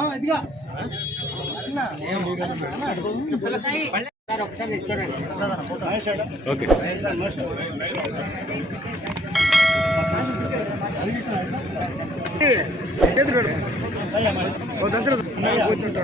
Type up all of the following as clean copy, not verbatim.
Okay Dasharatha కూర్చుంటా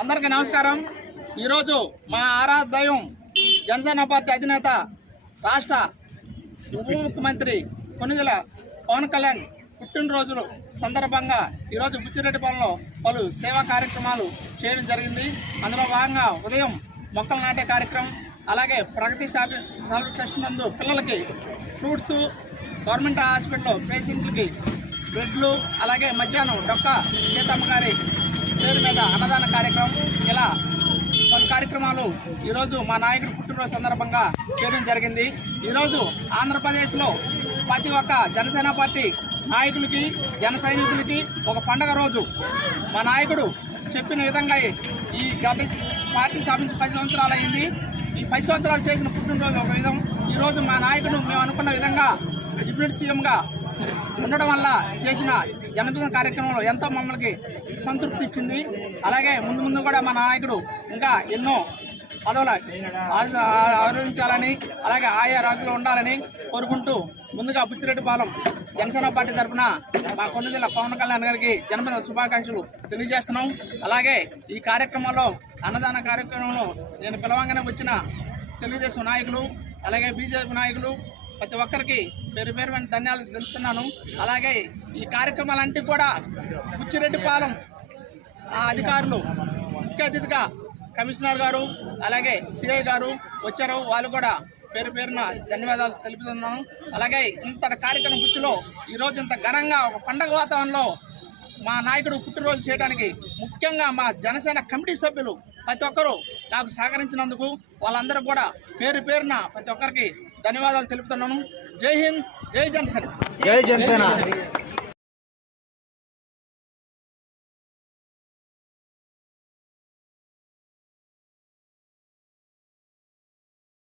అందరికీ నమస్కారం. ఈరోజు మా ఆరాధ దైవం జనసేన పార్టీ అధినేత రాష్ట్ర ఉప ముఖ్యమంత్రి కొణిదెల పవన్ కళ్యాణ్ పుట్టినరోజులు సందర్భంగా ఈరోజు బుచ్చిరెడ్డిపాలెంలో పలు సేవా కార్యక్రమాలు చేయడం జరిగింది. అందులో భాగంగా ఉదయం మొక్కలు నాటే కార్యక్రమం, అలాగే ప్రగతి ట్రస్ట్ నందు పిల్లలకి ఫ్రూట్స్, గవర్నమెంట్ హాస్పిటల్ పేషెంట్లకి బ్రెడ్లు, అలాగే మధ్యాహ్నం డొక్క సీతమ్మ గారి పేరు మీద అన్నదాన కార్యక్రమం, ఇలా పలు కార్యక్రమాలు ఈరోజు మా నాయకుడు పుట్టినరోజు సందర్భంగా చేయడం జరిగింది. ఈరోజు ఆంధ్రప్రదేశ్లో ప్రతి ఒక్క జనసేన పార్టీ నాయకులకి, జన సైనికులకి ఒక పండగ రోజు. మా నాయకుడు చెప్పిన విధంగా ఈ పార్టీ స్థాపించి 10 సంవత్సరాలు అయింది. ఈ 10 సంవత్సరాలు చేసిన పుట్టినరోజు ఒక విధం. ఈరోజు మా నాయకుడు మేము అనుకున్న విధంగా డిప్యూటీ సీఎంగా ఉండడం వల్ల చేసిన జనపద కార్యక్రమంలో ఎంతో మమ్మల్ని సంతృప్తి ఇచ్చింది. అలాగే ముందు ముందు కూడా మా నాయకుడు ఇంకా ఎన్నో పదవులు ఆరోధించాలని, అలాగే ఆయా రాజులు ఉండాలని కోరుకుంటూ ముందుగా బుచ్చిరెడ్డిపాలెం జనసేన పార్టీ తరఫున మా కొణిదెల పవన్ కళ్యాణ్ గారికి జన్మదిన శుభాకాంక్షలు తెలియజేస్తున్నాం. అలాగే ఈ కార్యక్రమంలో అన్నదాన కార్యక్రమంలో నేను పిలవంగానే వచ్చిన తెలుగుదేశం నాయకులు, అలాగే బీజేపీ నాయకులు ప్రతి ఒక్కరికి పేరు పేరు ధన్యాలు తెలుపుతున్నాను. అలాగే ఈ కార్యక్రమాలంటే కూడా బుచ్చిరెడ్డిపాలెం అధికారులు ముఖ్య అతిథిగా కమిషనర్ గారు, అలాగే సిఐ గారు వచ్చారు. వాళ్ళు కూడా పేరు పేరున ధన్యవాదాలు తెలుపుతున్నాను. అలాగే ఇంతటి కార్యక్రమం బుచ్చిలో ఈరోజు ఇంత ఘనంగా ఒక పండగ వాతావరణంలో మా నాయకుడు పుట్టినరోజు చేయడానికి ముఖ్యంగా మా జనసేన కమిటీ సభ్యులు ప్రతి ఒక్కరూ నాకు సహకరించినందుకు వాళ్ళందరూ కూడా పేరు పేరున ప్రతి ఒక్కరికి ధన్యవాదాలు తెలుపుతున్నాను. జై హింద్, జై జనసేన. జై జనసేన.